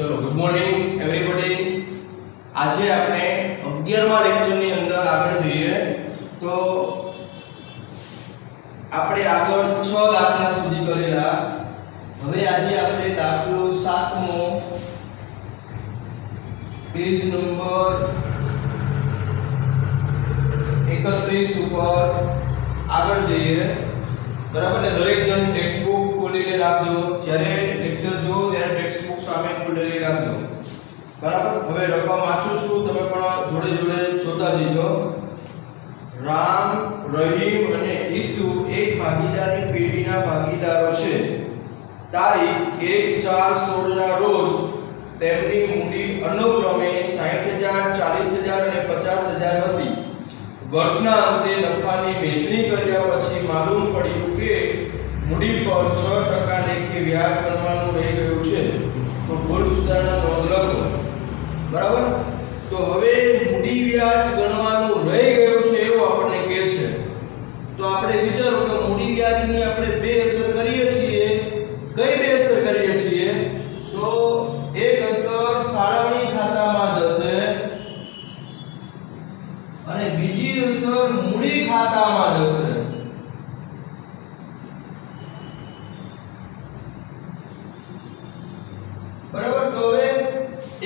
चलो good morning everybody. आज આપણે 11મા લેક્ચરની અંદર આગળ જઈએ તો આપણે આગળ 6 દાખલા સુધી કરેલા। હવે આજે આપણે દાખલો 7મો પેજ નંબર 31 ઉપર આગળ જઈએ। बराबर ने दरेक जन टेक्स्ट बुक खोलीने રાખજો। જ્યારે લેક્ચર જો ત્યારે ટેક્સ્ટ બુક સામે ખોલીને રાખજો। બરાબર। હવે રકમ વાંચું છું, તમે પણ જોડે જોડે જોતા જજો। રામ, રહીમ અને ઈસુ એક ભાગીદારની પેઢીના ભાગીદારો છે। તારીખ 1/4/16 ના રોજ તેમની મૂડી અનુક્રમે 60,000, 40,000 અને 50,000 હતી। વર્ષના અંતે નફાની વહેંચણી કર્યા પછી માલુમ પડ્યું કે મૂડી પર 6% લેખે વ્યાજ ગણવાનું રહી ગયું છે। તો ભૂલ સુધારણા નોંધ લખો। બરાબર। તો હવે મૂડી વ્યાજ ગણવાનું રહી ગયું છે એવું આપણને કહે છે। તો આપણે વિચારો કે મૂડી વ્યાજની આપણે બે અસર કરીએ છીએ। કઈ બે અસર કરીએ છીએ? તો એક અસર ફાળવણી ખાતામાં જશે અને બીજી અસર મૂડી ખાતામાં જશે। બરાબર। તો હવે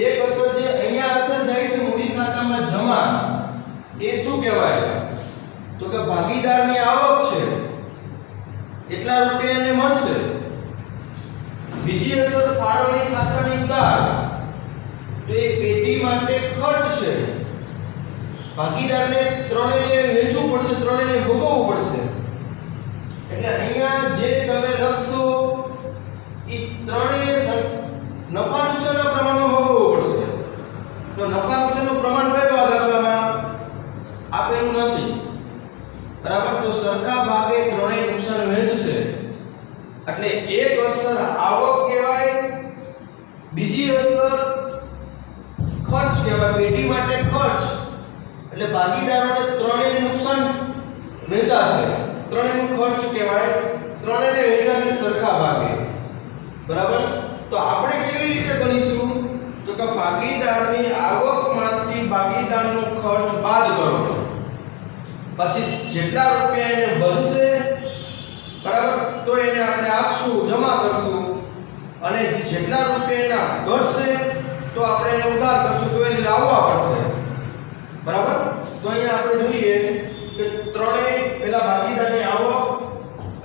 એક અસર જે અહીંયા અસર જાય છે મૂડી ખાતામાં જમા, એ શું કહેવાય? તો કે ભાગીદારની આવક છે એટલા રૂપિયાને મળશે। બીજી અસર ફાળવણી ખાતાની ઉધાર, તો એ પેઢી માટે ખર્ચ છે। ભાગીદારને ત્રણેયને વેચવું પડશે, ત્રણેયને ભોગવવું પડશે। એટલે અહીંયા જે તમે લખશો એ ત્રણેય નફા નુકસાનના પ્રમાણમાં ભોગવવું પડશે। તો નફા નુકસાનનું પ્રમાણ કયું આ દાખલામાં આપેલું નથી। બરાબર। તો સરખા ભાગે ત્રણેય નુકસાન વહેંચશે। એટલે એક અસર આવક કહેવાય, બીજી અસર ખર્ચ કહેવાય, પેઢી માટે ખર્ચ। એટલે ભાગીદારોને ત્રણેયને નુકસાન વહેંચાશે, ત્રણેયનો ખર્ચ કહેવાય, ત્રણેયને વહેંચાશે સરખા ભાગે। બરાબર। તો આપણે કેવી રીતે ગણીશું? તો કે ભાગીદારની આવકમાંથી ભાગીદારનો ખર્ચ બાદ કરો, પછી જેટલા રૂપિયા એને વધશે, બરાબર, તો એને આપણે આપશું, જમા કરશું, અને જેટલા રૂપિયા એના ઘટશે તો આપણે એને ઉધાર કરશું, તો એને લાવવા પડશે। બરાબર। તો અહીંયા આપણે જોઈએ કે ત્રણેય પેલા ભાગીદારની આવક,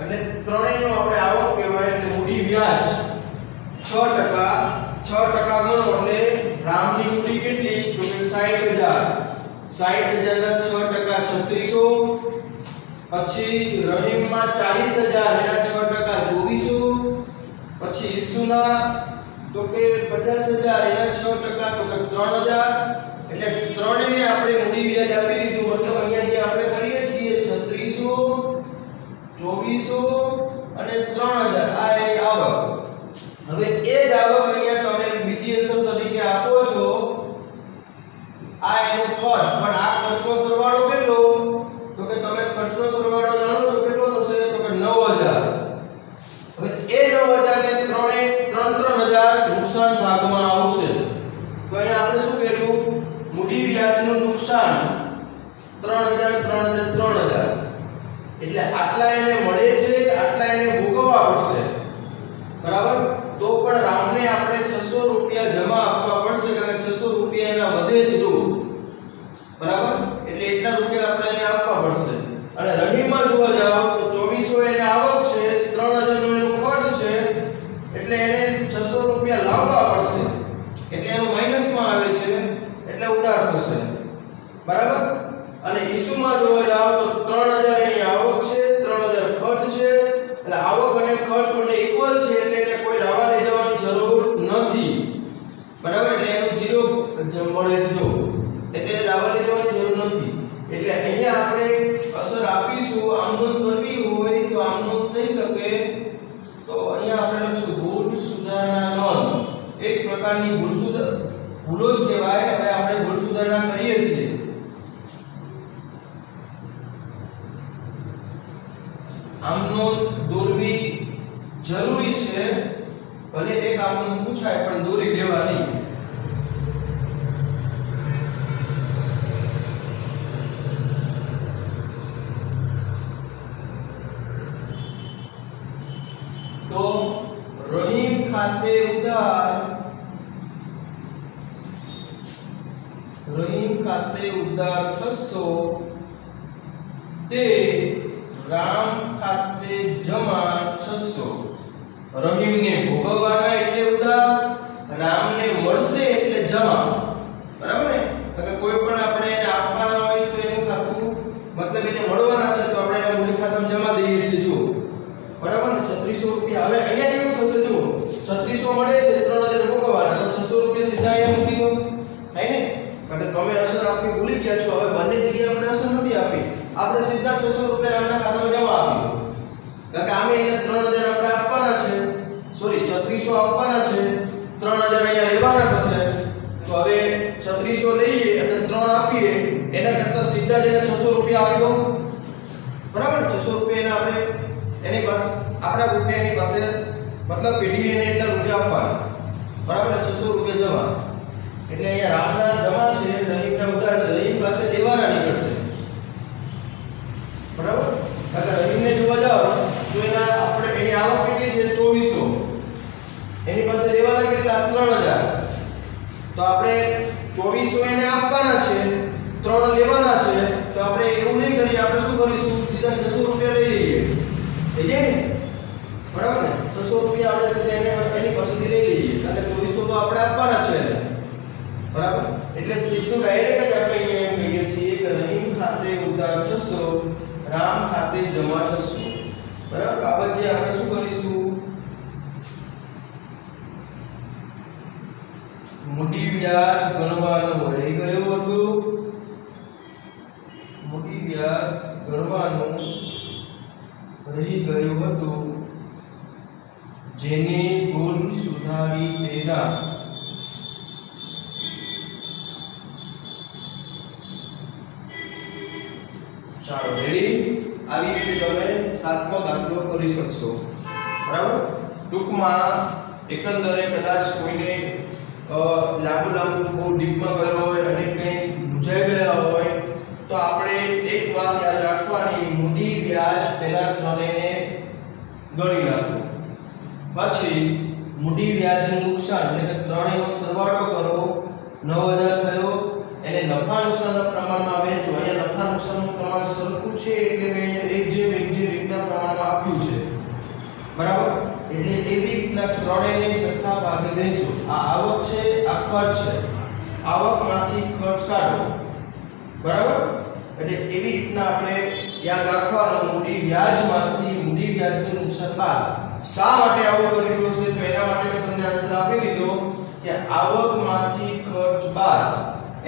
એટલે ત્રણેયનો આપણે આવક કહેવાય, એટલે મૂડી વ્યાજ 6% 6% ગણો એટલે રામની મૂડી કેટલી? તો કે 60,000, 60,000 ના 6% 3600। પછી રહીમમાં 40,000 એના 6% 2400। પછી ઈસુના તો કે 50,000 એના 6% તો કે 3,000। એટલે ત્રણેયને આપણે મૂડી વ્યાજ આપી દીધું। મતલબ અહીંયા જે આપણે કરીએ છીએ 3600, 2400 અને 3,000 આ એની આવક। હવે એ જ આવક અહીંયા તમે બીજી અસર તરીકે આપો છો, આ એનો ખર્ચ। પણ આ ખર્ચનો સરવાળો કેટલો? તો કે તમે ખર્ચનો સરવાળો જાણો છો કેટલો થશે? તો કે 9,000। હવે એ 9,000 ને 3,000 નુકસાન ભાગમાં આવશે। તો અહીંયા આપણે શું કર્યું? મૂડી વ્યાજનું નુકસાન 3,000 3,000 3,000, એટલે આટલા એને મળે છે, આટલા એને ભોગવવા પડશે। બરાબર। તો પણ રામને આપણે 600 રૂપિયા જમા આપવા પડશે, કારણ કે 600 રૂપિયા એના વધે છે જો। બરાબર। એટલે એટલા રૂપિયા આપણે એને આપવા પડશે। અને રહીમમાં જોવા જાવ તો 2400 એને આવક છે, 3,000 નો એનો ખર્ચ છે, એટલે એને 600 રૂપિયા લાવવા પડશે, એટલે એનો માઈનસમાં આવે છે, એટલે ઉધાર થશે। બરાબર। અને ઈસુમાં જોવા જાવ તો 3,000 એની આવક છે, 3,000 ખર્ચ છે, એટલે આવક અને ખર્ચ બંને ઇક્વલ છે, એટલે એને કોઈ લાવવા લઈ જવાની જરૂર નથી। બરાબર। એટલે એનું 0 મળે છે જો, એટલે લાવવા લઈ જવાની જરૂર નથી। એટલે અહીંયા આપણે અસર આપીશું, આમ નોંધ કરવી હોય તો આમ નોંધ થઈ શકે। તો અહીંયા આપણે લખશું ભૂલ સુધારણા નોંધ। એક પ્રકારની ભૂલો જ કહેવાય। હવે આપણે ભૂલ સુધારણા કરીએ છીએ। આમ નોંધ દોરવી જરૂરી છે। ભલે એક આપણને પૂછાય પણ દોરી લેવાની. તો રહીમ ખાતે ઉધાર રહીમ ખાતે ઉધાર 600 તે રામ ખાતે જમા 600. રહીમને ભોગવવાના એટલે ઉધાર, રામને મળશે એટલે જમા. બરાબર ને? એટલે કોઈ પણ આપણે એને આપવાના હોય તો એનું ખાતું મતલબ એને મળવાના છે તો આપણે એને મૂડી ખાતામાં જમા દઈએ છીએ. જુઓ બરાબર ને? 3600 રૂપિયા. હવે અહીંયા કેવું થશે? જુઓ 3600 મળે છે, 3000 ભોગવવાના, તો 600 રૂપિયા સીધા અહીંયા મૂકી દો. હે ને? એટલે તમે અસર આપી ભૂલી ગયા છો. હવે બંને જગ્યાએ આપણે અસર નથી આપી, આપણે સીધા 600 રૂપિયા રામના ખાતામાં જમા આપી દો. કારણ કે આમે એને 3000 આપણે આપવાના છે, સોરી 3600 આપવાના છે, 3000 અહીંયા લેવાના થશે. તો હવે 3600 લઈએ અને 3 આપીએ એના કરતા સીધા જઈને 600 રૂપિયા આપી દો. બરાબર? 600 રૂપિયા આપણે એની પાસે આપણા રૂપિયા એની પાસે મતલબ પેઢી એને એટલા રૂપિયા આપવાના. બરાબર? 600 રૂપિયા જમા. એટલે અહીંયા રામના જમા છે, રહીમના ઉધાર છે, રહીમ પાસે લેવાના નીકળશે. બરાબર? કારણ કે રહીમને જોવા જાવ તો એના આપણે એની આવક કેટલી છે? 2400. એની પાસે લેવાના કેટલા? 3000. તો આપણે 2400 એને આપવાના છે, 3 લેવાના છે. તો આપણે એવું નહીં કરીએ, આપણે શું કરીશું? સીધા 600 રૂપિયા લઈ લઈએ. લઈએ ને? બરાબર ને? 600 રૂપિયા આપણે સીધા એની પાસેથી લઈ લઈએ. કારણ કે 2400 તો આપણે આપવાના છે. બરાબર? એટલે સીધું ડાયરેક્ટ જ આપણે અહીંયા એમ કહીએ છીએ કે રહીમ ખાતે ઉધાર 600, રામ ખાતે જમા 600. બરાબર? આ બાબતે આપણે શું કરીશું? મૂડી વ્યાજ ગણવાનું રહી ગયું હતું. મૂડી વ્યાજ ગણવાનું રહી ગયું હતું, જેને ભૂલ સુધારી તેના ચાલો રેડી. આવી રીતે તમે 7મો દાખલો કરી શકશો. બરાબર? ટૂંકમાં એકંદરે કદાચ કોઈને લાંબુ બહુ ડીપમાં ગયો હોય અને કંઈ મૂંઝાઈ ગયા હોય તો આપણે એક વાત યાદ રાખવાની, મૂડી વ્યાજ પહેલા ત્રણેયને ગણી નાખો. પછી મૂડી વ્યાજનું નુકસાન એટલે કે ત્રણેયનો સરવાળો કરો, 9000 થયો. એને નફા નુકસાનના પ્રમાણમાં વહેંચો. અહીંયા નફા નુકસાનનું પ્રમાણ સરખું છે એટલે મેં એક જેમ એકના પ્રમાણમાં આપ્યું છે. બરાબર? એટલે એવી રીતના ત્રણેયને સરખા ભાગે વહેંચો. આ આવક છે, આ ખર્ચ છે. આવકમાંથી ખર્ચ કાઢો. બરાબર? એટલે એવી રીતના આપણે યાદ રાખવાનું, મૂડી વ્યાજમાંથી મૂડી વ્યાજનું નુકસાન બાદ. શા માટે આવું કર્યું હશે? તો એના માટે મેં તમને આન્સર આપી દીધો કે આવકમાંથી ખર્ચ બાદ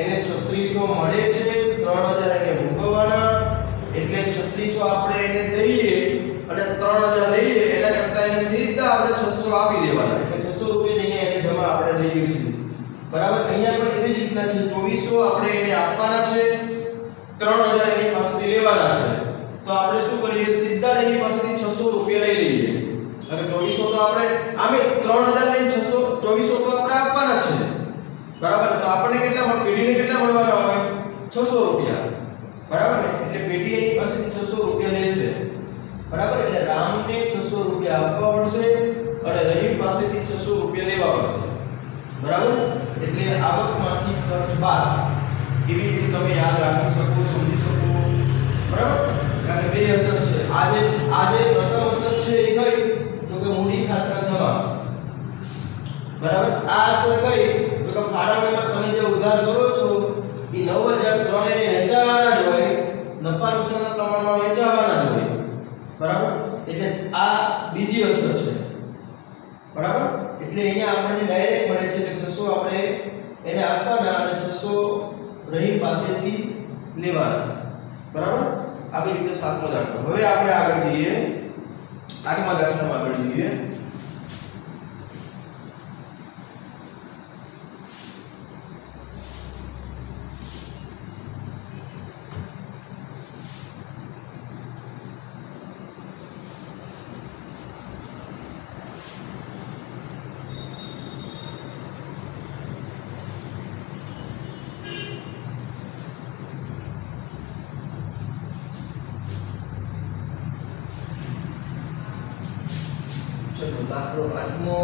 એને 3600 મળે છે, 3000 એને ભોગવવાના, એટલે 3600 આપણે એને દઈએ અને 3000 લઈએ એના કરતા એને સીધા આપણે 600 આપી દેવાના. એટલે 600 રૂપિયા અહીંયા એને જમા આપણે દઈએ છીએ. બરાબર? અહીંયા પણ એવી જ રીતના છે, 2400 આપણે એને આપવાના છે, 3000 એની પાસેથી લેવાના છે. તો આપણે શું કરીએ? સીધા એની પાસેથી 600 રૂપિયા લઈ લઈએ. એટલે 2400 તો આપણે આમે 3000 લઈને 600 2400 તો આપણે આપવાના છે. બરાબર? તો આપણને કેટલા મળે? પેઢીને કેટલા મળવાના હોય? 600 રૂપિયા. બરાબર ને? એટલે પેઢી એની પાસેથી 600 રૂપિયા લેશે. બરાબર? એટલે રામને 600 રૂપિયા આપવા પડશે અને રહીમ પાસેથી 600 રૂપિયા લેવા પડશે. બરાબર? એટલે આવકમાંથી ખર્ચ બાદ એવી રીતે તમે યાદ રાખી શકો, સમજી શકો. બરાબર? કારણ કે બે અસર છે. આજે પ્રથમ અસર છે એ કઈ? તો કે મૂડી ખાતા જમા. બરાબર? આ અસર કઈ? તો કે ફાળવણીમાં તમે જે ઉધાર કરો છો એ 9000 ત્રણેયને વેચાવાના જ હોય, નફા નુકસાનના પ્રમાણમાં વેચાવાના જ હોય. બરાબર? એટલે આ બીજી અસર છે. બરાબર? એટલે અહીંયા આપણને ડાયરેક્ટ મળે છે કે 600 આપણે એને આપવાના અને 600 રહીમ પાસેથી લેવાના. બરાબર? આવી રીતે 7મો દાખલો. હવે આપણે આગળ જઈએ, 8મા દાખલામાં આગળ જઈએ. ચલો દાખલો 8મો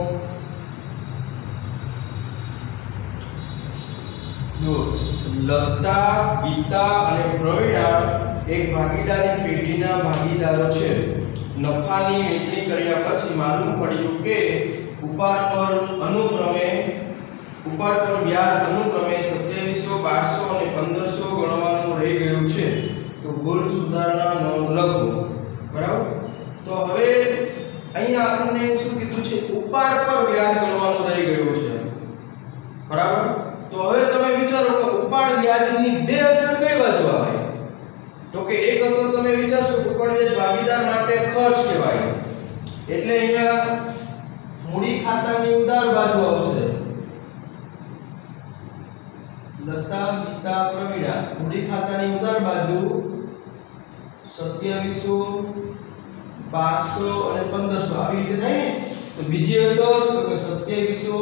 જો લતા, ગીતા અને પ્રવીણા એક ભાગીદારી પેઢીના ભાગીદારો છે. નફાની વહેંચણી કર્યા પછી માલુમ પડ્યું કે ઉપાડ પર વ્યાજ અનુક્રમે 2700, 1200 અને 1500 ગણવાનું રહી ગયું છે. તો ભૂલ સુધારણા નોંધ લખો. બરાબર. તો હવે અહીંયા આપણને શું કીધું છે? ઉપાડ પર વ્યાજ ગણવાનું રહી ગયું છે. બરાબર. તો હવે તમે વિચારો કે ઉપાડ વ્યાજની બે અસર કઈ બાજુ આવે? તો કે એક અસર તમે વિચારશો કે ઉપાડ વ્યાજ ભાગીદાર માટે ખર્ચ કહેવાય. એટલે અહીંયા મૂડી ખાતાની ઉધાર બાજુ આવશે. લતા, ગીતા, પ્રવીણા મૂડી ખાતાની ઉધાર બાજુ 2700, 1200 અને 1500 આવી રીતે થાય ને. તો બીજી અસર તો કે 2700,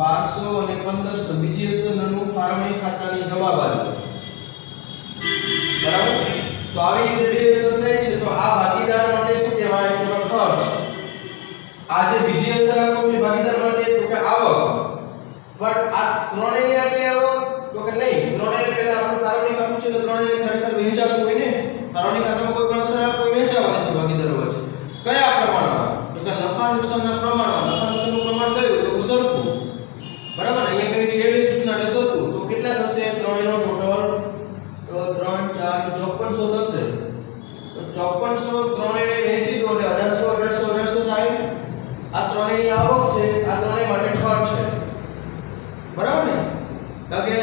1200 અને 1500 બીજી અસર નનું ફાળવણી ખાતાની જમા બાજુ. બરાબર. તો આવી રીતે બે અસર થાય છે. તો આ ભાગીદાર માટે શું કહેવાય છે? ખર્ચ. આ જે બીજી અસર આપો છે ભાગીદાર માટે તો કે આવક. પણ આ ત્રણેયની આટલી આવક તો કે નહીં. ત્રણેયને પહેલા આપણે ફાળવણી ખાતું છે તો ત્રણેયને ખરેખર વહેંચાતું હોય ને. ફાળવણી ખાતામાં કોઈ પણ અસર આપણે વહેંચાવાની છે ભાગીદારો વચ્ચે. કયા પ્રમાણમાં? તો કે નફા નુકસાનના પ્રમાણમાં. નફા નુકસાનનું પ્રમાણ કયું? તો કે સરખું. બરાબર. અહીંયા કઈ છે એવી સૂચના એટલે સરખું. તો કેટલા થશે? ત્રણેયનો ટોટલ તો 3 4 5400 થશે. તો 5400 ત્રણેયને વહેંચી દો એટલે 1800 થાય. આ ત્રણેયની આવક છે, આ ત્રણેય માટે ખર્ચ છે. બરાબર ને? કારણ કે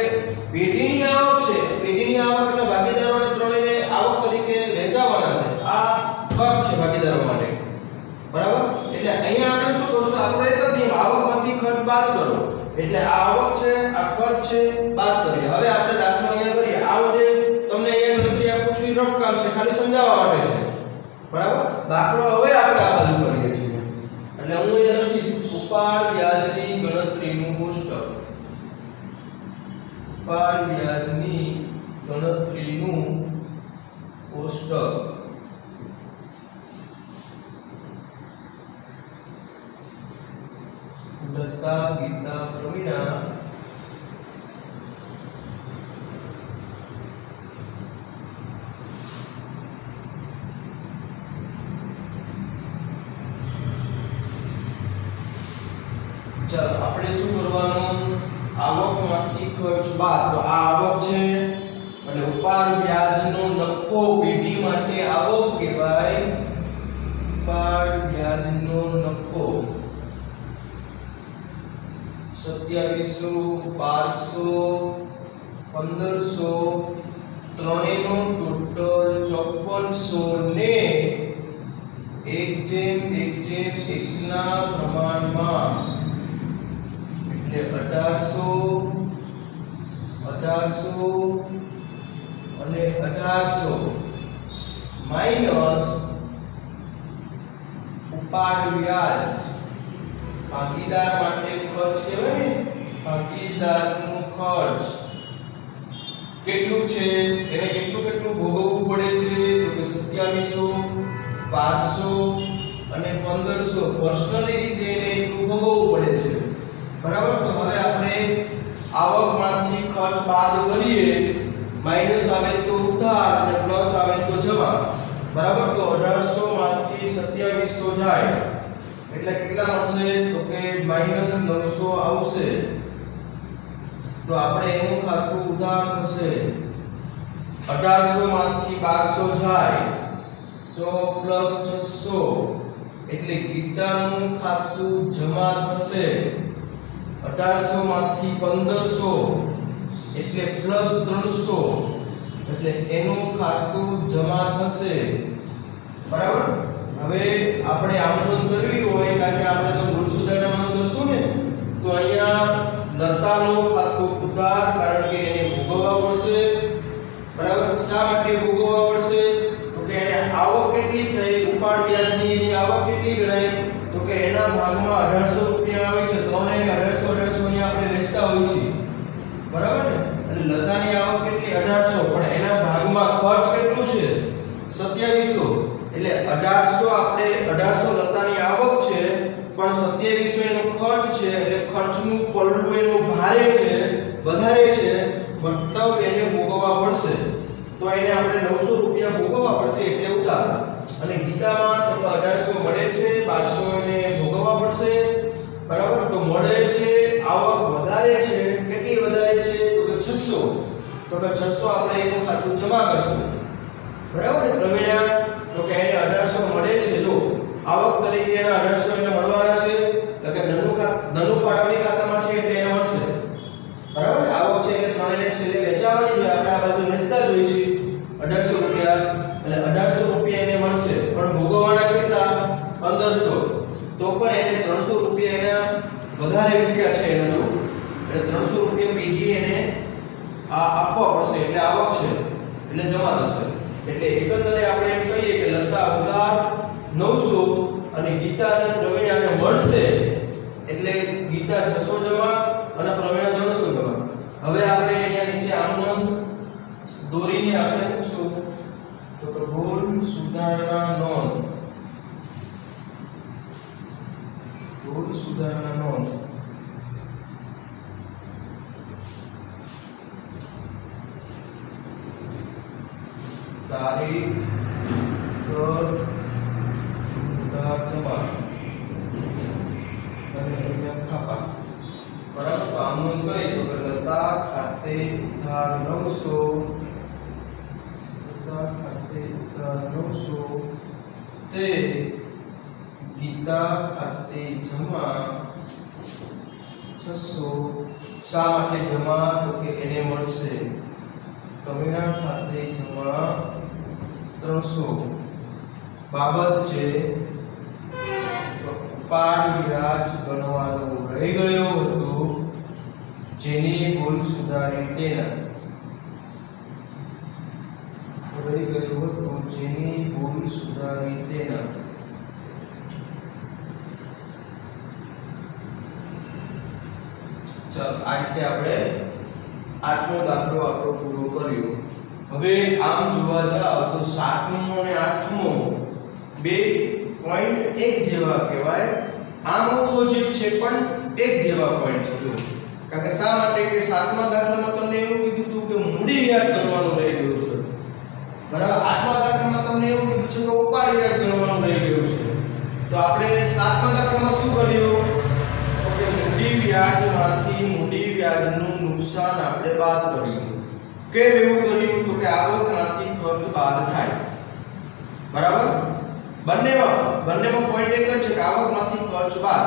પેઢીની આવક છે. પેઢીની આવક એટલે ભાગીદારોને ત્રણેયને આવક તરીકે વહેંચાવાના છે. આ ખર્ચ છે ભાગીદારો માટે. બરાબર. એટલે અહીંયા આપણે શું કરશું? આપણે એક જ નિયમ આવકમાંથી ખર્ચ બાદ કરો. એટલે આ આવક છે, આ ખર્ચ છે, બાદ કરીએ. હવે આપણે દાખલો અહીંયા કરીએ. આ જે તમને અહીંયા ગણતરી આપું છું એ રફ કામ છે, ખાલી સમજાવવા માટે છે. બરાબર. દાખલો હવે આપણે આ બાજુ કરીએ છીએ. એટલે હું અહીંયા લખીશ ઉપાડ વ્યાજની ગણતરીનું કોષ્ટક. ઉપાડ વ્યાજની ગણતરીનું કોષ્ટક. લતા, ગીતા, પ્રવીણા ચાલો આપણે શું કરવાનું? આવકમાંથી ખર્ચ બાદ. તો આ આવક છે એટલે ઉપાડ વ્યાજનો નફો પેઢી માટે આવક કહેવાય. ઉપાડ વ્યાજનો નફો 2700, 1200, 1500 ત્રણેયનો ટોટલ 5400 ને 1:1:1 ના પ્રમાણમાં એટલે 1800 અને 1800 માઈનસ ઉપાડ વ્યાજ ભાગીદાર માટે ખર્ચ કહેવાય ને. ભાગીદારનો ખર્ચ કેટલું છે? એને કેટલું ભોગવવું પડે છે? તો કે 2700, 1200 અને 1500 પર્સનલી રીતે એને એટલું ભોગવવું પડે છે. બરાબર. તો હવે આપણે આવકમાંથી ખર્ચ બાદ કરીએ. માઈનસ આવે તો ઉધાર અને પ્લસ આવે તો જમા. બરાબર. તો 1800 માંથી 2700 જાય એટલે કેટલા મળશે? તો કે -900 આવશે. તો આપણે એનું ખાતું ઉધાર થશે. 1800 માંથી 1200 જાય તો +600 એટલે ગીતાનું ખાતું જમા થશે. 1800 માંથી 1500 એટલે +300 એટલે એનું ખાતું જમા થશે. બરાબર. હવે આપણે આમ નોંધ કરવી હોય કારણ કે આપણે તો ભૂલ સુધારણા નોંધ કરશું ને. તો અહીંયા લતાનું ખાતું ઉધાર કારણ કે એને ભોગવવા પડશે. બરાબર. શા માટે ભોગવવા પડશે? તો કે એને આવક કેટલી થઈ? ઉપાડ વ્યાજની એની આવક કેટલી ગણાય? તો કે એના ભાગમાં 1800 રૂપિયા આવે છે. ત્રણેયને 1800 અહીંયા આપણે વેચતા હોય છે. બરાબર ને? અને લતાની આવક કેટલી? 1800 પણ એના ભાગમાં ખર્ચ કેટલું છે? 2700 એટલે 1800 આપણે 1800 લતાની આવક છે તો કે 600 આપણે એનું ખાતું જમા કરશું, બરાબર ને પ્રવીણા? તો કે એને 1800 મળે છે, જો આવક તરીકે એના 1800 એને મળવાના છે, એટલે કે ધનુ ફાળવણી ખાતામાં છે એટલે એને મળશે, બરાબર ને? આવક છે એટલે ત્રણેયને છેલ્લે વેચાવાની છે, આપણે આ બાજુ વેચતા જ હોય છે 1800 રૂપિયા, એટલે 1800 રૂપિયા એને મળશે, પણ ભોગવવાના કેટલા? 1500. તો પણ એને 300 રૂપિયા એના વધારે રૂપિયા છે એના, જો એટલે 300 રૂપિયા પેઢી એને આ આપવા પડશે, એટલે આવક છે એટલે જમા થશે. એટલે એકંદરે આપણે એમ કહીએ કે લતા ઉધાર 900 અને ગીતા અને પ્રવીણાને મળશે, એટલે ગીતા 600 જમા અને પ્રવીણા 300 જમા. હવે આપણે અહીંયા નીચે આમ દોરીને આપણે મૂકશું, તો કે ભૂલ સુધારણા નોંધ, ભૂલ સુધારણા નોંધ. તારીખ દર ઉધાર જમા અને અહીંયા ખાપા, બરાબર? તો આનું કઈ તો કે લતા ખાતે ઉધાર 900, લતા ખાતે ઉધાર 900 તે ગીતા ખાતે જમા 600. શા માટે જમા? તો કે એને મળશે. પ્રવીણા ખાતે જમા 300. બાબત છે ઉપાડ વ્યાજ ગણવાનું રહી ગયું હતું, જેની ભૂલ સુધારી તેના, રહી ગયું હતું જેની ભૂલ સુધારી તેના. ચાલો આ રીતે આપણે 8મો દાખલો આપણો પૂરો કર્યો. હવે આમ જોવા જાવ તો 7મો અને 8મો બે પોઈન્ટ એક જેવા કહેવાય, આમ ઓપોઝિટ છે પણ એક જેવા પોઈન્ટ છે. જો કારણ કે શા માટે કે 7મા દાખલામાં તમને એવું કીધું હતું કે મૂડી વ્યાજ ગણવાનું રહી ગયું છે, બરાબર? 8મા દાખલામાં તમને એવું કીધું છે કે ઉપાડ વ્યાજ ગણવાનું રહી ગયું છે. તો આપણે 7મા દાખલામાં શું કર્યું? તો કે મૂડી વ્યાજમાંથી મૂડી વ્યાજનું નુકસાન આપણે બાદ કર્યું. કેમ એવું કર્યું? તો કે આવકમાંથી ખર્ચ બાદ થાય, બરાબર? બંનેમાં પોઈન્ટ એક જ છે કે આવકમાંથી ખર્ચ બાદ,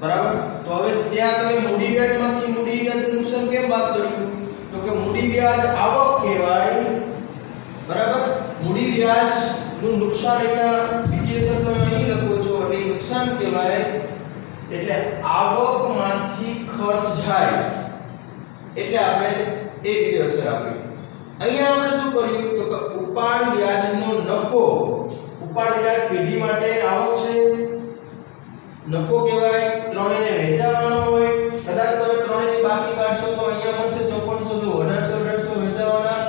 બરાબર? તો હવે ત્યાં તમે મૂડી વ્યાજમાંથી મૂડી વ્યાજનું નુકસાન કેમ બાદ કર્યું? તો કે મૂડી વ્યાજ આવક કહેવાય, બરાબર? મૂડી વ્યાજનું નુકસાન અહીંયા બીજી અસર તમે અહીં લખો છો એટલે નુકસાન કહેવાય, એટલે આવકમાંથી ખર્ચ જાય એટલે આપણે એક રીતે અસર આપી. અહીંયા આપણે શું કર્યું? તો કે ઉપાડ વ્યાજનો નફો, ઉપાડ વ્યાજ પેઢી માટે આવક છે, નફો કહેવાય, ત્રણેયને વેચાવાનો હોય. કદાચ તમે ત્રણેયની બાકી કાઢશો તો અહીંયા મળશે 5400, 1800 વેચાવાના,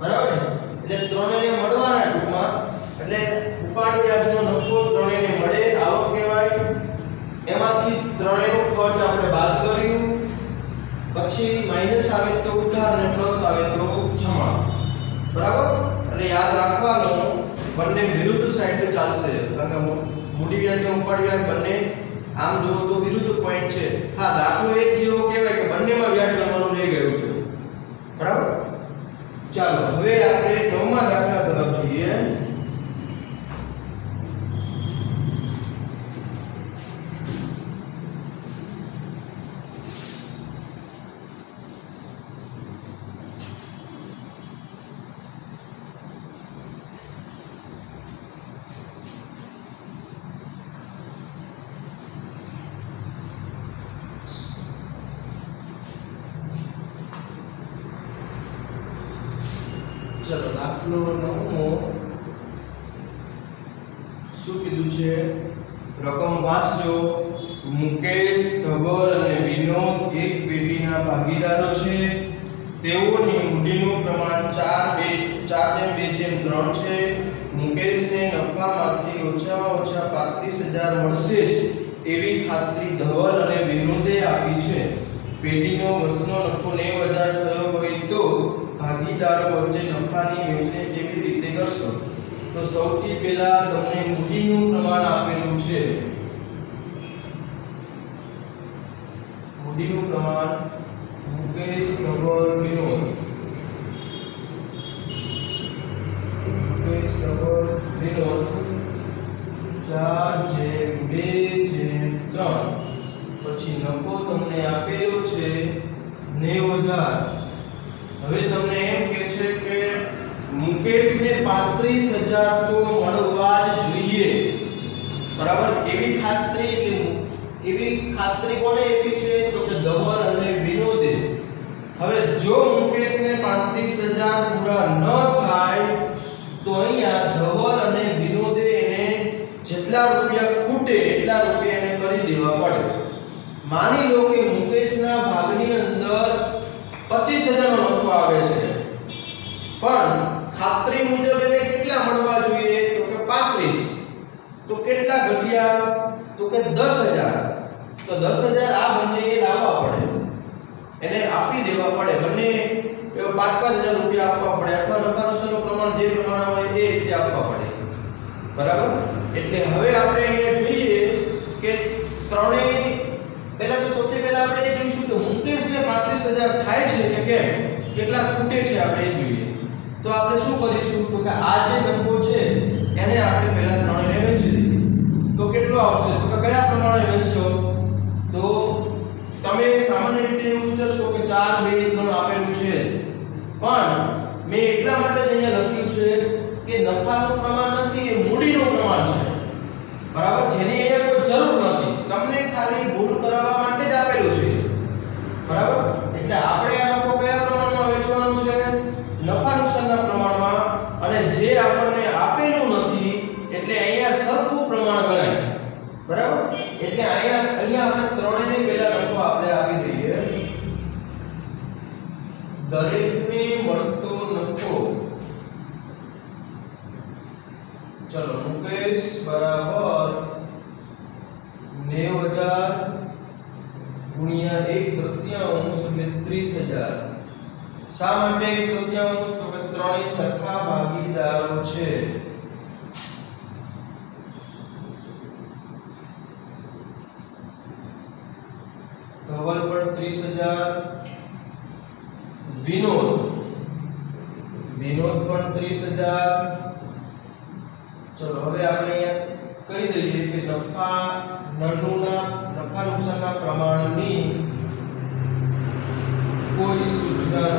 બરાબર ને? એટલે ત્રણેયને મળવાના ટૂંકમાં, એટલે ઉપાડ વ્યાજનો નફો ત્રણેયને મળે, આવક કહેવાય. એમાંથી ત્રણેયનો ખર્ચ આપણે બાદ કર્યું, પછી માઈનસ આવે તો ઉધાર અને પ્લસ આવે તો જમા, બરાબર? એટલે યાદ રાખવાનું બંને વિરુદ્ધ સાઈડ ચાલશે, કારણ કે મૂડી વ્યાજ અને ઉપાડ વ્યાજ બંને આમ જુઓ તો વિરુદ્ધ પોઈન્ટ છે. હા, દાખલો એક જેવો કહેવાય કે બંનેમાં વ્યાજ ગણવાનું રહી ગયું છે, બરાબર? ચાલો હવે આપણે 9મા દાખલા તરફ જઈએ. चलो दाखलो 9मो શું કીધું છે? રકમ વાંચજો. મુકેશ, ધવલ અને વિનોદ એક પેઢીના ભાગીદારો છે. તેઓની મૂડીનું પ્રમાણ 4:2:3 છે. મુકેશને નફામાંથી ઓછામાં ઓછા 35000 મળશે જ એવી ખાતરી ધવલ અને વિનોદે આપી છે. પેઢીનો વર્ષનો નફો 90000 થયો હોય તો ભાગીદારો વચ્ચે નફાની વહેંચણી કેવી રીતે કરશો? તો સૌથી પહેલા તમને મૂડીનું પ્રમાણ આપેલું છે. મૂડીનું પ્રમાણ મુકેશ, ધવલ, 4/2/3 પછી નફો તમને આપેલો છે 90000. હવે તમને એમ કે છે કે મુકેશને 35000 તો મળવા જ જોઈએ, બરાબર? એવી ખાતરી કોને આપી છે? તો કે ધવલ અને વિનોદે. હવે જો મુકેશને 35000 પૂરા ન થાય તો અહીંયા ધવલ અને વિનોદે એને જેટલા રૂપિયા ખૂટે એટલા રૂપિયા એને કરી દેવા પડે. માની લો કે મુકેશના ભાગની અંદર 25000 નો નફો આવે છે, પણ ખાતરી મુજબ એને કેટલા મળવા જોઈએ? તો કે 35. તો કેટલા ઘટ્યા? તો કે 10000. તો 10000 આ બંને લાવવા પડે, એને આપી દેવા પડે. બંને 5,000 રૂપિયા આપવા પડે, અથવા નફાનું પ્રમાણ જે પ્રમાણે હોય એ રીતે આપવા પડે, બરાબર? એટલે હવે આપણે અહીંયા જોઈએ કે ત્રણેય પહેલા તો સૌથી પહેલા આપણે એ જોઈશું કે મુકેશને 35000 થાય છે કે કેમ, કેટલા ખૂટે છે આપણે એ જોઈએ. તો આપણે શું કરીશું? તો કે આ જે નફો છે એને આપણે પહેલા ત્રણેયને વહેંચી દઈએ. તો કેટલો આવશે? તો કે કયા પ્રમાણે વહેંચશો? તો તમે સામાન્ય રીતે એવું વિચારશો કે 4 2 3 આપેલું છે, પણ મેં એટલા માટે અહીંયા લખ્યું છે કે નફાનું પ્રમાણ નથી, એ મૂડીનું પ્રમાણ છે, બરાબર? જેની અહીંયા કોઈ જરૂર નથી, તમને ખાલી ભૂલ કરાવવા માટે જ આપેલું છે, બરાબર? એટલે આપણે આ નફો કયા પ્રમાણમાં વેચવાનો છે? નફા નુકસાનના પ્રમાણમાં. અને જે આપણને આપેલું નથી એટલે અહીંયા સરખું પ્રમાણ ગણાય, બરાબર? એટલે અહીંયા આપણે ત્રણેયને પહેલા નફો આપણે આપી દઈએ. દરેકને મળતો નફો, ચલો મુકેશ બરાબર 90000 ગુણ્યા 1/3 એટલે 30000. શા માટે 1/3? તો કે ત્રણેય સરખા ભાગીદારો છે. ધવલ પણ 30000, વિનોદ પણ 30000. ચલો હવે આપણે અહીંયા કહી દઈએ કે નફા નુકસાનના પ્રમાણની કોઈ સૂચના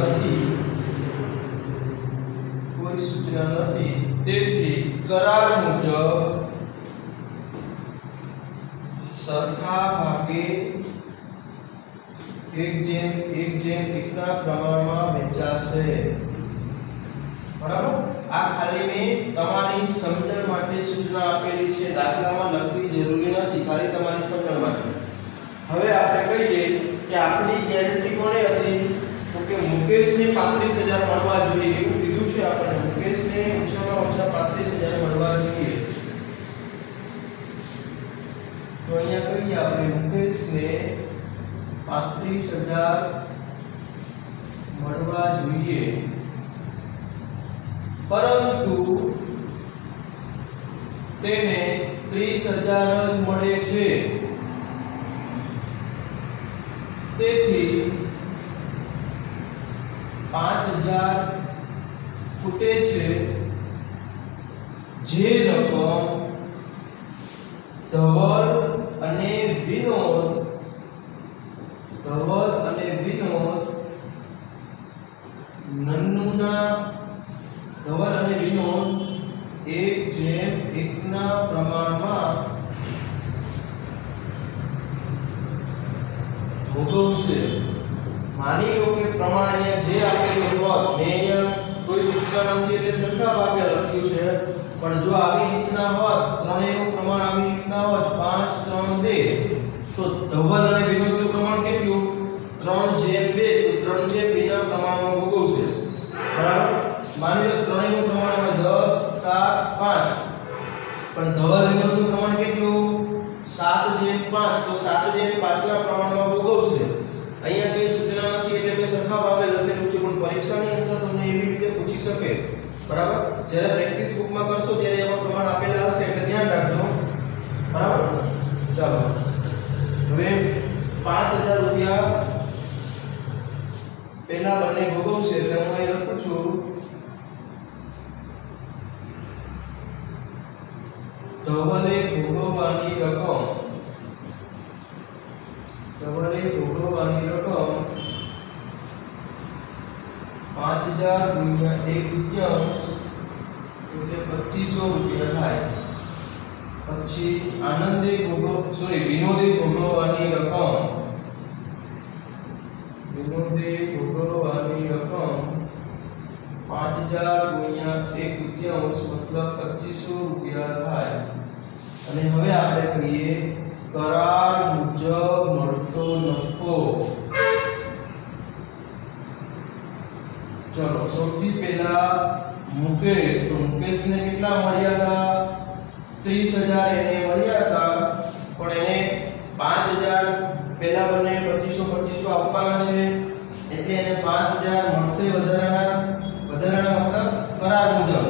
નથી, તેથી કરાર મુજબ સરખા ભાગે 1:1 ના પ્રમાણમાં વેચાશે, બરાબર? આ ખાલી મેં તમારી સમજણ માટે સૂચના આપેલી છે, દાખલામાં લખવી જરૂરી નથી, ખાલી તમારી સમજણ માટે. હવે આપણે કહીએ કે આપણી ગેરંટી કોને હતી? તો કે મુકેશને 35000 મળવા જોઈએ એવું કીધું છે આપણે. મુકેશને ઓછામાં ઓછા 35000 મળવા જોઈએ. તો અહીંયા કહીએ આપણે મુકેશને 35000 મળવા જોઈએ, પરંતુ તેને 30000 જ મળે છે. તેથી 5000 ખૂટે છે, જે રકમ ધવલ અને વિનોદ ધવલ અને વિનોદ 1:1 ના પ્રમાણમાં ભોગવશે. માની લો કે પ્રમાણ અહીંયા જે આપેલું હોત, મેં અહીંયા કોઈ સૂચના નથી એટલે સરખા ભાગે લખ્યું છે, પણ જો આવી રીતના હોત, ત્રણેયનું પ્રમાણ આવી રીતના હોત 5 3 2, તો ધવલ અને વિનોદનું પ્રમાણ કેટલું? 3:2. તો 3:2 ના પ્રમાણમાં ભોગવશે, બરાબર? માની લો ત્રણેયનું પ્રમાણ હોય 10 7 5, પણ ધવલ વિનોદનું પ્રમાણ કેટલું? 7:5. તો 7:5 ના પ્રમાણમાં ભોગવશે. અહીંયા કઈ સૂચના નથી એટલે મેં સરખા ભાગે લખેલું છે, પણ પરીક્ષાની અંદર તમને એવી રીતે પૂછી શકે, બરાબર? જ્યારે પ્રેક્ટિસ બુકમાં કરશો ત્યારે એવા પ્રમાણ આપેલા હશે એટલે ધ્યાન રાખજો, બરાબર? ચાલો હવે 5000 રૂપિયા પહેલા બંને ભોગવશે એટલે હું અહીં લખું છું ધવલ ભોગવવાની રકમ 5000 ગુણ્યા 1/2 એટલે 2500 રૂપિયા થાય. પછી વિનોદે ભોગવવાની રકમ 5000 ગુણ્યા 1/2 મતલબ 2500 રૂપિયા થાય. અને હવે આપણે કહીએ કરાર મુજબ મળતો નફો. ચલો સૌથી પહેલા મુકેશ, તો મુકેશને કેટલા મળ્યા હતા? 30000 એને મળ્યા હતા, પણ એને 5000 પહેલા બંને 2500 આપવાના છે એટલે એને 5000 મળશે વધારાના મતલબ કરાર મુજબ,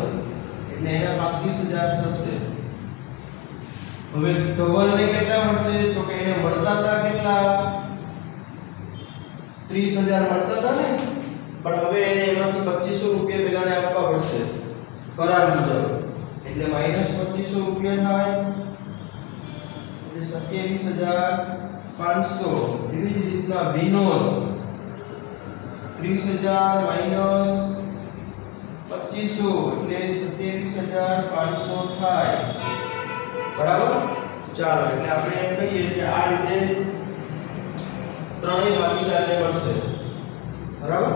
એટલે એના 35000 થશે. હવે ધવલને કેટલા મળશે? તો કે એને મળતા હતા કેટલા? 30000 મળતા હતા ને, પણ હવે એને એમાંથી 2500 રૂપિયા પેલાને આપવા પડશે કરાર મુજબ, એટલે -2500 રૂપિયા થાય એટલે 27500. એવી જ રીતના વિનોદ 30000 - 2500 એટલે 27500 થાય. બરાબર? ચાલો એટલે આપણે એમ કહીએ કે આ રીતે ત્રણેય ભાગીદારને મળશે. બરાબર?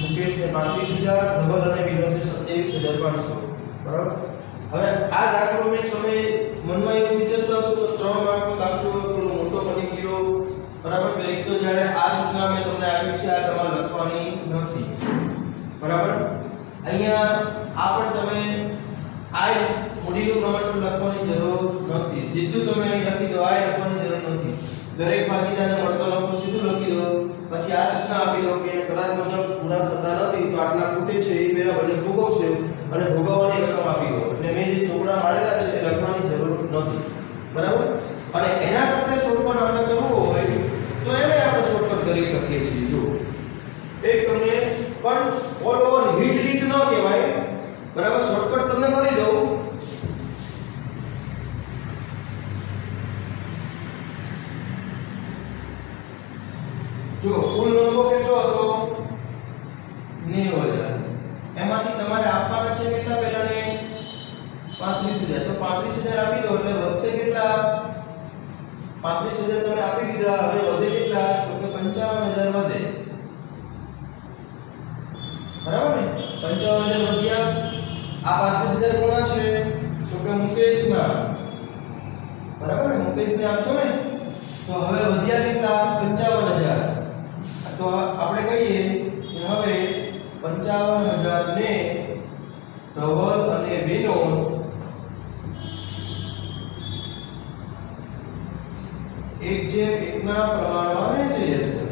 મુકેશને 35000, ધવલ અને વિનોદને 27500. બરાબર? હવે આ દાખલો મેં તમે મનમાં એવું વિચારતા હશો તો 3 માર્કનો દાખલો થોડો મોટો બની ગયો. બરાબર? તો એક તો જ્યારે આ સૂચના મેં તમને આપી છે આ તમારે લખવાની નથી. બરાબર? અહીંયા આ પણ તમે આ મૂડીનું પ્રમાણ લખવાની જરૂર નથી. સીધું તમે અહીં લખી દો, આ લખવાની જરૂર નથી. દરેક ભાગીદારને મળતો નફો સીધું લખી દો. પછી આ સૂચના આપી દો કે કરાર મુજબ પૂરા થતા નથી તો આટલા ખૂટે છે એ પહેલા બંને ભોગવશે અને ભોગવવાની રકમ આપી દો. એટલે મેં જે ચોપડા મારેલા છે એ લખવાની જરૂર નથી. બરાબર? અને એના કરતા શોર્ટકટ આપણે કરવું હોય તો એને આપણે શોર્ટકટ કરી શકીએ છીએ. જો એક તમને પણ ઓલ ઓવર હિટ રીત ન કહેવાય. બરાબર? શોર્ટકટ તમને કરી દઉં. જો કુલ નફો કેટલો હતો? 90000. એમાંથી તમારે આપવાના છે કેટલા પહેલાને? 35000. તો 35000 આપી દો એટલે વધશે કેટલા? 35000 તમે આપી દીધા. હવે વધે કેટલા? તો કે 55000 વધે. બરાબર ને? 55000 વધ્યા. આ 35000 કોના છે? તો કે મુકેશના. બરાબર ને? મુકેશને આપશો ને તો હવે વધ્યા કેટલા? 55000. તો આપણે કહીએ કે હવે 55000 ને ધવલ અને વિનોદ એકના પ્રમાણમાં વહેંચી જશે.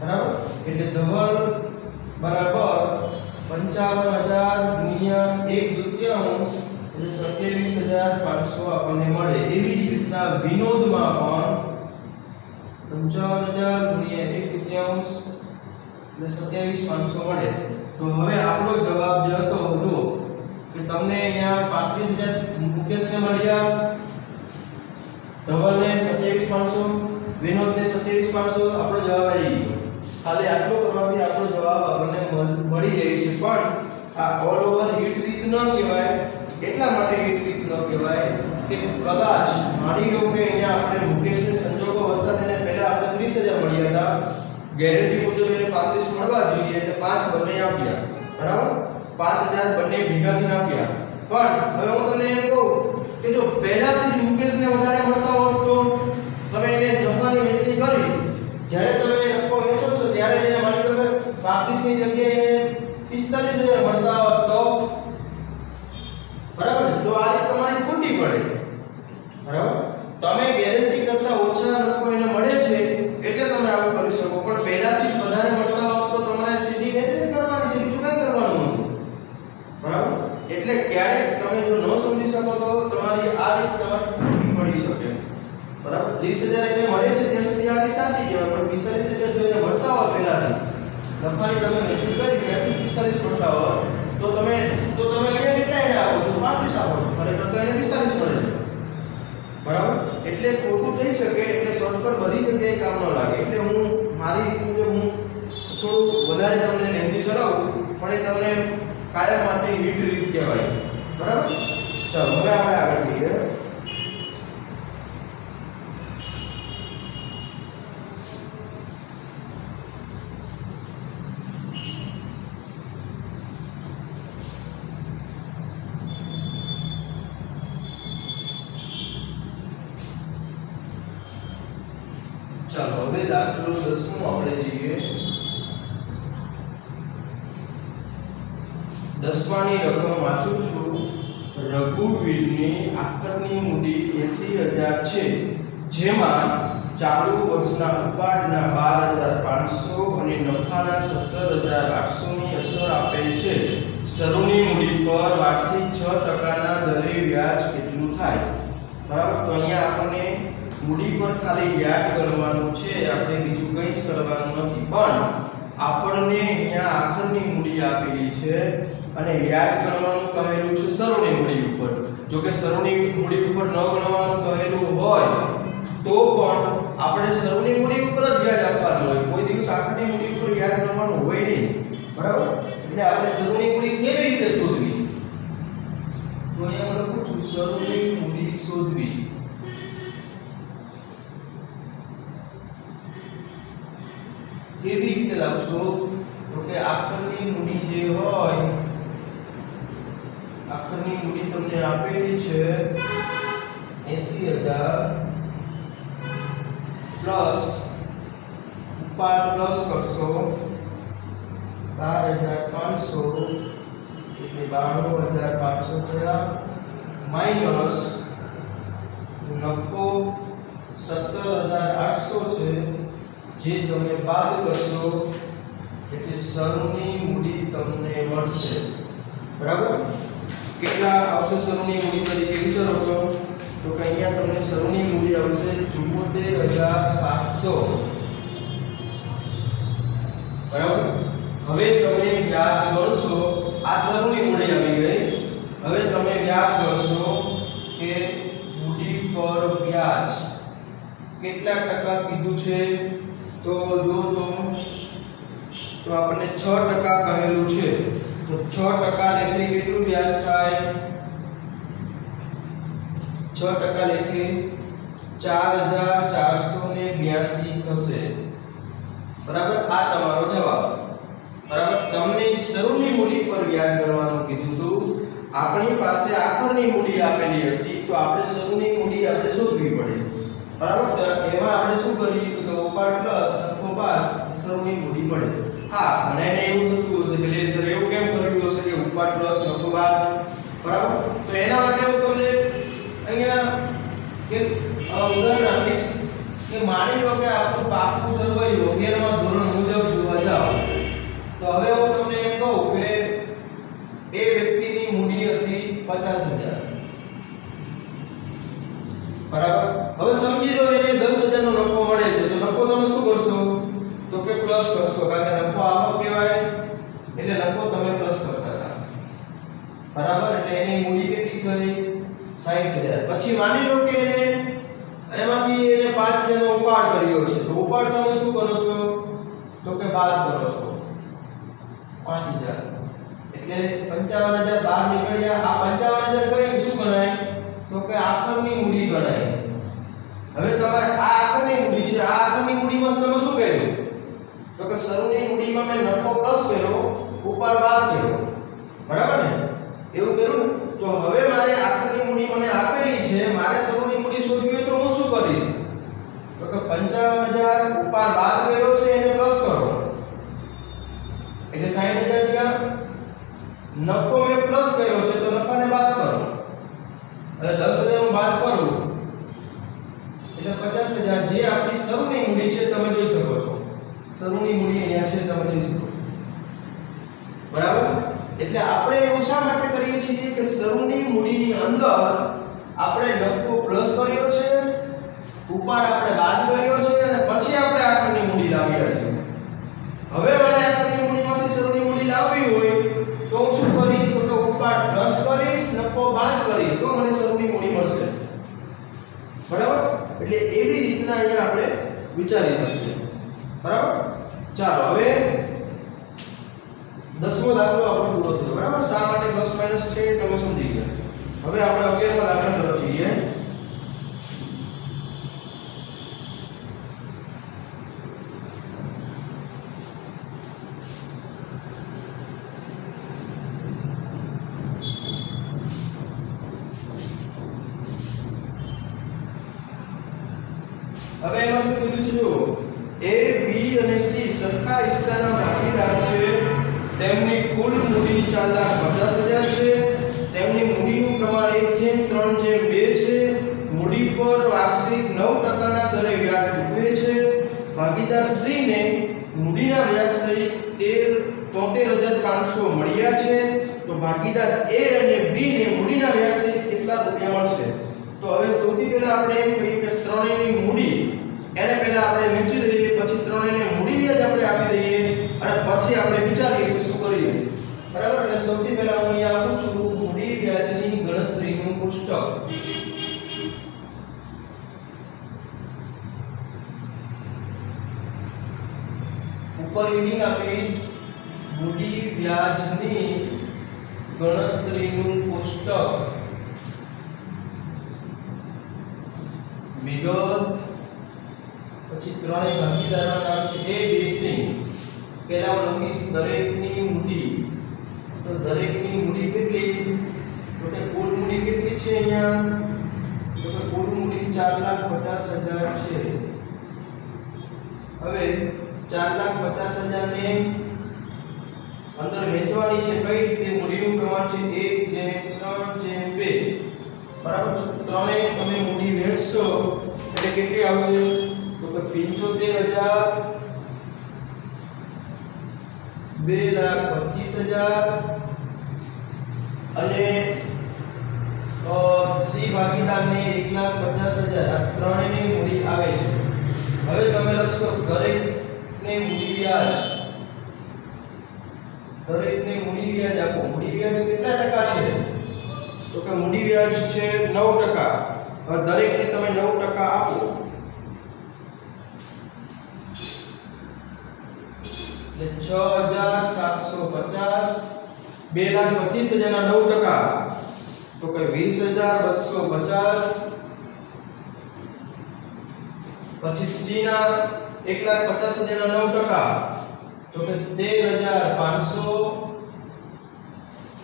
બરાબર? એટલે ધવલ બરાબર 55000 ગુણ્યા 1/2 એટલે 27500 આપણને મળે. એવી જ રીતના વિનોદમાં પણ 55000 ગુણ્યા 1/2 એટલે 27500 મળે. તો હવે આપણો જવાબ જે હતો જો કે તમને અહીંયા 35000 મુકેશને મળ્યા, ધવલને 27500, વિનોદને 27500. આપણો જવાબ આવી ગયો. ખાલી આટલો કરવાથી આપણો જવાબ આપણને મળી જાય છે. પણ આ ઓલ ઓવર હિટ રીત ન કહેવાય. એટલા માટે હિટ રીત ન કહેવાય કે કદાચ માની લો કે અહીંયા આપણે મુકેશને સંજોગો વરસાદ એને પહેલા આપણે 30000 મળ્યા હતા, ગેરંટી મુજબ એને 35 મળવા જોઈએ એટલે 5 બંને આપ્યા. બરાબર? 5000 બંને ભેગા થઈને આપ્યા. પણ હવે હું તમને એમ કહું કે જો પહેલાથી જ મુકેશને વધારે મળતા હોત તો તમે એને નફાની વહેંચણી કરી, જ્યારે તમે નફો વહેંચો છો ત્યારે એને માની લો કે 35 ની જગ્યાએ એને 45000 મળતા હોત તો બરાબર ને? તો આ રીત તમારી ખોટી પડે. બરાબર? તમે ગેરંટી કરતા ઓછા નફો એને મળે છે એટલે તમે આવું કરી શકો. પણ પહેલાથી જ વધારે મળતા હોત તો તમારે સીધી વહેંચણી કરવાની છે, બીજું કંઈ કરવાનું નથી. બરાબર? એટલે ક્યારેક તમે જો ન સમજી શકો તો તમારી આ રીત તમારી ખોટી પડી શકે. બરાબર? 30000 એને મળે છે ત્યાં સુધી આ રીત સાચી કહેવાય. પણ 45000 જો એને મળતા હોય પહેલાથી નફાની તમે વહેંચણી કરી ત્યાંથી 45 મળતા હોય તો તમે અહીંયા કેટલા એને આપો છો? 35 આપો. ખરેખર તો એને 45 મળે છે. બરાબર એટલે ખોટું થઈ શકે એટલે શોર્ટકટ બધી જગ્યાએ કામ ન લાગે એટલે હું મારી રીત મુજબ હું થોડું વધારે તમને લેન્થી ચલાવું પણ એ તમને કાયમ માટે હિટ રીત કહેવાય બરાબર ચાલો હવે આપણે આગળ જઈએ ચાલો હવે દાખલો 10 આપણે જોઈએ 10માની રકમ વાંચું છું રઘુવીરની આખરની મૂડી 80000 છે જેમાં ચાલુ વર્ષના ઉપાડના 12500 અને નફાના 17800 ની અસર આપેલ છે શરૂની મૂડી પર વાર્ષિક 6% ના દરે વ્યાજ કેટલું થાય બરાબર તો અહીંયા આપણને મૂડી પર ખાલી વ્યાજ ગણવાનું છે આપણે બીજું કંઈ જ કરવાનું નથી પણ આપણને અહીંયા આખરની મૂડી આપેલી છે અને વ્યાજ ગણવાનું કહેલું છે શરૂની મૂડી ઉપર જો કે શરૂની મૂડી ઉપર ન ગણવાનું કહેલું હોય તો પણ આપણે શરૂની મૂડી ઉપર જ વ્યાજ આપવાનું હોય કોઈ દિવસ આખરની મૂડી ઉપર વ્યાજ ગણવાનું હોય નહીં બરાબર એટલે આપણે શરૂની મૂડી કેવી રીતે શોધવી તો અહીંયા હું લખું છું શરૂની મૂડી શોધવી કેવી રીતે લખશો તો કે આખરની મૂડી જે હોય આખરની મૂડી તમને આપેલી છે 80000 પ્લસ ઉપાડ પ્લસ કરશો 12500 એટલે 92500 થયા માઈનસ નફો 17800 છે જે તમે બાદ કરશો એટલે શરૂની મૂડી તમને મળશે બરાબર કેટલા આવશે શરૂની મૂડી તરીકે વિચારો તો કે અહીંયા તમને શરૂની મૂડી આવશે 74700 બરાબર હવે તમે વ્યાજ ગણશો આ શરૂની મૂડી આવી ગઈ હવે તમે વ્યાજ ગણશો કે મૂડી પર વ્યાજ કેટલા ટકા કીધું છે તો જો તો આપણને 6% કહેલું છે તો 6% લેખે કેટલું વ્યાજ થાય 6% લેખે 4482 થશે બરાબર આ તમારો જવાબ બરાબર તમને શરૂની મૂડી પર વ્યાજ ગણવાનું કીધું હતું આપણી પાસે આખરની મૂડી આપેલી હતી તો આપણે શરૂની મૂડી આપણે શોધવી પડે બરાબર એમાં આપણે શું કરીએ તો ઉપાડ પ્લસ નફો બાદ શરૂની મૂડી મળે હા ઘણાને એવું થતું હશે કે લે સર એવું કેમ કર્યું હશે કે ઉપાડ પ્લસ નફો બાદ બરાબર તો એના માટે હું તમને અહીંયા એક ઉદાહરણ આપીશ કે માની લો કે આપણું પાકું સરવાઈ 11મા ધોરણ મુજબ જોવા જાઓ તો હવે હું તમને એમ કહું કે એ વ્યક્તિની મૂડી હતી 50000 બરાબર હવે સમજી લો એને 10000 નો નફો મળે છે તો નફો તમે શું કરશો તો કે પ્લસ કરશો કારણ કે નફો આવક કહેવાય એટલે નફો તમે પ્લસ કરતા હતા બરાબર એટલે એની મૂડી કેટલી થઈ 60000 પછી માની લો કે એને એમાંથી એને 5000 નો ઉપાડ કર્યો છે તો ઉપાડ તમે શું કરો છો તો કે બાદ કરો છો 5000 એટલે 55000 બહાર નીકળ્યા આ 55000 કઈ શું ગણાય તો કે આખરની મૂડી ગણાય હવે તમારે આ આખરની મૂડી છે આ આખરની મૂડીમાં તમે શું કર્યું તો કે શરૂની મૂડીમાં મેં નફો પ્લસ કર્યો ઉપાડ બાદ કર્યો બરાબર ને એવું કર્યું તો હવે મારે આખરની મૂડી મને આપેલી છે મારે શરૂની મૂડી શોધવી હોય તો હું શું કરીશ તો કે 55000 ઉપાડ બાદ કર્યો છે એને પ્લસ કરો એટલે 60000 થયા નફો મેં પ્લસ કર્યો છે તો નફાને બાદ કરો એટલે 10000 હું બાદ કરું એટલે 50000 જે આપણી શરૂની મૂડી છે તમે જોઈ શકો છો શરૂની મૂડી અહીંયા છે તમે જોઈ શકો બરાબર એટલે આપણે એવું શા માટે કરીએ છીએ કે શરૂની મૂડીની અંદર આપણે નફો પ્લસ કર્યો છે ઉપાડ આપણે બાદ કર્યો છે અને પછી આપણે આખરની મૂડી લાવ્યા છે હવે મારે આખરની મૂડીમાંથી શરૂની મૂડી લાવવી હોય તો હું શું કરીશ તો ઉપાડ પ્લસ કરીશ નફો બાદ કરીશ તો મને શરૂની મૂડી મળશે વિચારી શકીએ. બરાબર. ચાલો હવે 10મો દાખલો આપણો પૂરો થયો. બરાબર. શા માટે પ્લસ માઈનસ છે તમે સમજી ગયા. હવે આપણે 11મા દાખલા તરફ જઈએ. હવે એમાં શું કીધું છે જો A, B અને C સરખા હિસ્સાના ભાગીદાર છે. તેમની કુલ મૂડી 4,50,000 છે. તેમની મૂડીનું પ્રમાણ 1/3/2 છે. મૂડી પર વાર્ષિક 9% ના દરે વ્યાજ ચૂકવે છે. ભાગીદાર C ને મૂડીના વ્યાજ સહિત 73,500 મળ્યા છે. તો ભાગીદાર A અને B ને મૂડીના વ્યાજ સહિત કેટલા રૂપિયા મળશે? તો હવે સૌથી પહેલા આપણે એમ કહીએ કે ત્રણેયની મૂડી એને પહેલા આપણે વેચી દઈએ, પછી ત્રણેયને મૂડી વ્યાજ આપણે આપી દઈએ અને પછી આપણે વિચારીએ કે શું કરીએ. બરાબર. એટલે સૌથી પહેલા હું અહીંયા આપું છું મૂડી વ્યાજની ગણતરીનું પુસ્તક. ઉપર હેડિંગ આપીશ મૂડી વ્યાજની ગણતરીનું પુસ્તક. વિગત પછી ત્રણેય ભાગીદારોના નામ છે A, B, C. પહેલા હું લખીશ દરેકની મૂડી. તો દરેકની મૂડી કેટલી? તો કે કુલ મૂડી કેટલી છે અહીંયા? તો કે કુલ મૂડી 4,50,000 છે. હવે 4,50,000 ને અંદર વેચવાની છે કઈ રીતે? મૂડીનું પ્રમાણ છે 1/3/2. બરાબર. તો ત્રણેય તમે મૂડી વેચશો એટલે કેટલી આવશે? તો કે 75,000, 2,25,000 અને C ભાગીદારને 1,50,000. આ ત્રણેયની મૂડી આવે છે. હવે તમે લખશો દરેકને મૂડી વ્યાજ. દરેકને મૂડી વ્યાજ આપો. મૂડી વ્યાજ કેટલા ટકા છે? તો કે મૂડી વ્યાજ છે 9%. હવે દરેકને તમે 9% આપો એટલે 6,750. 2,25,000 ના 9% તો કે 20,250. પછી C ના 1,50,000 ના 9% તો કે 13,500.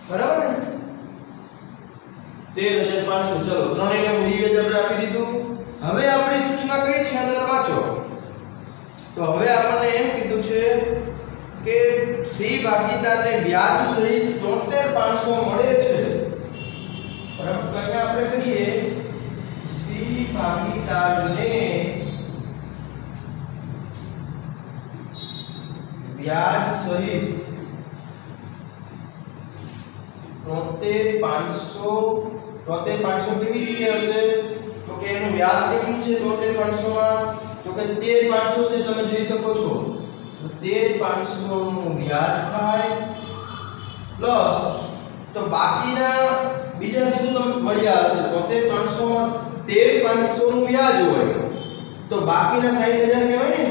બરાબર ને? 13,500. ચલો ત્રણેયને મૂડી વ્યાજ આપણે આપી દીધું. હવે આપણી સૂચના કઈ છે અંદર વાંચો. તો હવે આપણને એમ કીધું છે કે C ભાગીદારને વ્યાજ સહિત 73,500 મળે છે. બરાબર. તો અહીંયા આપણે કહીએ C ભાગીદારને વ્યાજ સહિત 73,500 કેવી રીતે હશે? તો કે એનું વ્યાજ કેટલું છે 73,500 માં? તો કે 13,500 છે. તમે જોઈ શકો છો. તો 13,500 નું વ્યાજ થાય પ્લસ તો બાકીના બીજા શું મળ્યા હશે? 73,500 માં 13,500 નું વ્યાજ હોય તો બાકીના 60,000 કહેવાય ને.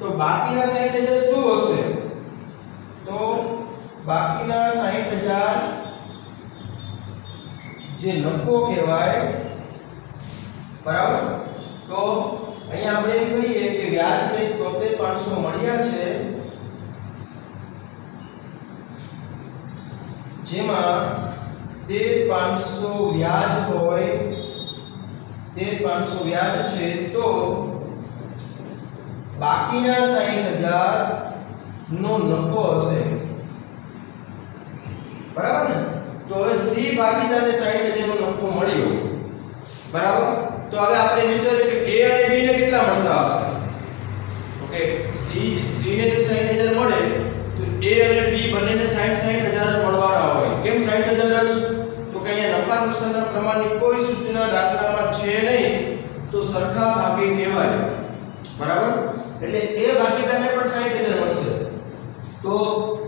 તો બાકીના 60,000 શું હશે? તો બાકીના 60,000 જે નફો કહેવાય. બરાબર. તો અહીંયા આપણે એમ કહીએ કે વ્યાજ સહિત 73,500 મળ્યા છે, જેમાં 13,500 વ્યાજ હોય. 13,500 વ્યાજ છે તો બાકીના 60,000 નો નફો હશે. બરાબર ને? તો હવે C ભાગીદારને 60,000 નો નફો મળ્યો. બરાબર. તો હવે આપણે વિચારીએ કે A અને B ને કેટલા મળતા હશે? ઓકે. C ને જો 60,000 મળે તો A અને B બંનેને 60,000 જ મળવાના હોય. કેમ 60,000 જ? તો કે અહીંયા નફા નુકસાનના પ્રમાણની કોઈ સૂચના દાખલામાં છે નહીં તો સરખા ભાગે કહેવાય. બરાબર. એટલે A ભાગીદારને પણ 60,000 મળશે. તો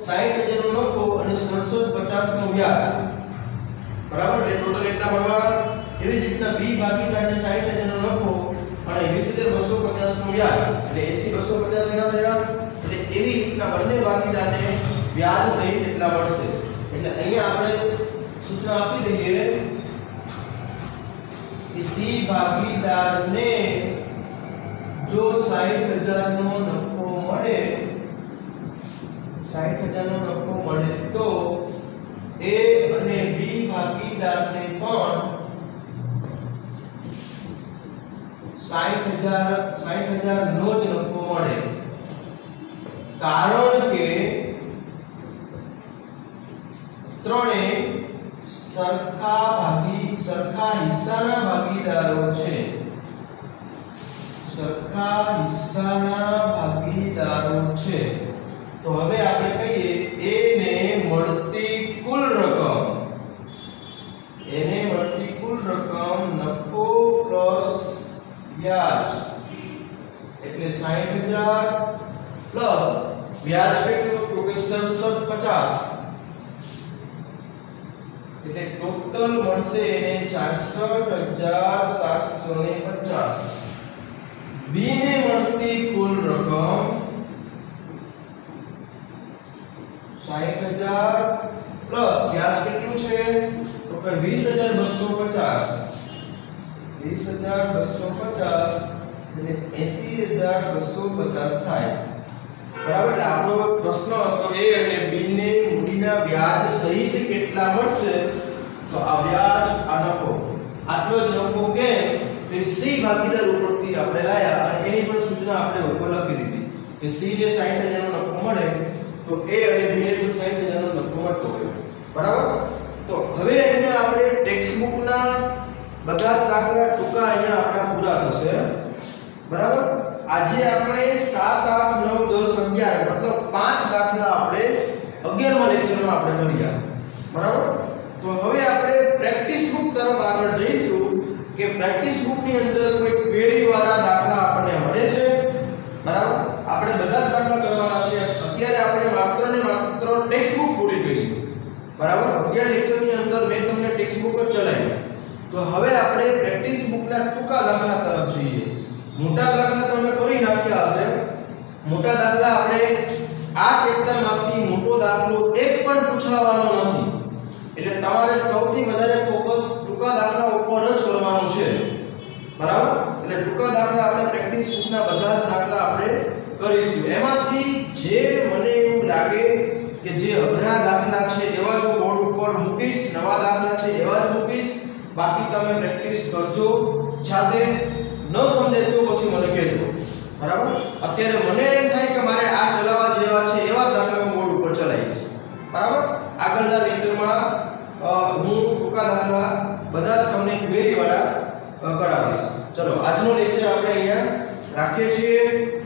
60,000 નો નફો અને 750 નું વ્યાજ. બરાબર. એટલે ટોટલ એટલા મળવાના. એવી જ રીતના B ભાગીદારને 60,000 નો નફો અને 20,250 નું નું વ્યાજ એટલે 80 250 એના થયા એટલે એવી રીતના બંને ભાગીદારને વ્યાજ સહિત એટલા મળશે એટલે અહીંયા આપણે સૂચના આપી દઈએ કે સી ભાગીદારને જો 60000 નો નફો મળે 60000 નો નફો મળે તો A અને B ભાગીદારને પણ 60000 નો જ નફો મળે કારણ કે ત્રણે સરખા હિસ્સાના ભાગીદારો છે તો હવે આપણે કહીએ A ને મળતી કુલ રકમ નફો પ્લસ વ્યાજ એટલે 60000 પ્લસ વ્યાજ કેટલું તો કે 6750 એટલે ટોટલ મળશે એને 64750 B ને મળતી કુલ રકમ 60000 પ્લસ વ્યાજ કેટલું છે તો કે 20250 એટલે 80250 થાય બરાબર એટલે આપણો પ્રશ્ન હતો A અને B ને મૂડીના વ્યાજ સહિત કેટલા મળશે તો આ વ્યાજ આ નફો આટલો જ નફો કે C ભાગીદાર ઉપરથી આપણે લાયા અને એની પણ સૂચના આપણે ઉપર લખી દીધી કે C ને 60000 નો નફો મળે તો A અને B ને પણ 60000 નો નફો મળતો હોય બરાબર તો હવે અહીંયા આપણે ટેક્સ્ટ બુક ના બધા જ દાખલા ટૂંકા અહીંયા આપણા પૂરા થશે બરાબર આજે આપણે 7 8 9 10 11 મતલબ 5 દાખલા આપણે 11મા લેક્ચરમાં આપણે કર્યા બરાબર તો હવે આપણે પ્રેક્ટિસ બુક તરફ આગળ જઈશું કે પ્રેક્ટિસ બુક ની અંદર કોઈ ક્વેરી વાળા દાખલા આપણને મળે છે બરાબર આપણે બધા જ દાખલા કરવાના છે અત્યારે આપણે માત્ર ને માત્ર ટેક્સ્ટ બુક પૂરી કરી બરાબર 11 લેક્ચરની અંદર મેં તમને ટેક્સ્ટ બુક જ ચલાવી તો હવે આપણે પ્રેક્ટિસ બુકના ટૂંકા દાખલા તરફ જોઈએ મોટા દાખલા તમે કરી નાખ્યા હશે મોટા દાખલા આપણે આ ચેપ્ટરમાંથી મોટો દાખલો એક પણ પૂછાવાનો નથી એટલે તમારે સૌથી વધારે ફોકસ ટૂંકા દાખલા ઉપર જ કરવાનું છે બરાબર એટલે ટૂંકા દાખલા આપણે પ્રેક્ટિસ બુકના બધા જ દાખલા આપણે કરીશું એમાંથી જે મને એવું લાગે કે જે અઘરા દાખલા છે એવા જ બોર્ડ ઉપર મૂકીશ નવા દાખલા છે એવા જ મૂકીશ બાકી તમે પ્રેક્ટિસ કરજો જાતે ન સમજે તો પછી મને કહેજો બરાબર અત્યારે મને એમ થાય કે મારે આ ચલાવવા જેવા છે એવા દાખલા હું બોર્ડ ઉપર ચલાવીશ બરાબર આગળના લેક્ચરમાં હું ટૂંકા દાખલા બધા જ તમને ક્વેરી વાળા કરાવીશ ચલો આજનો લેક્ચર આપણે અહીંયા રાખીએ છીએ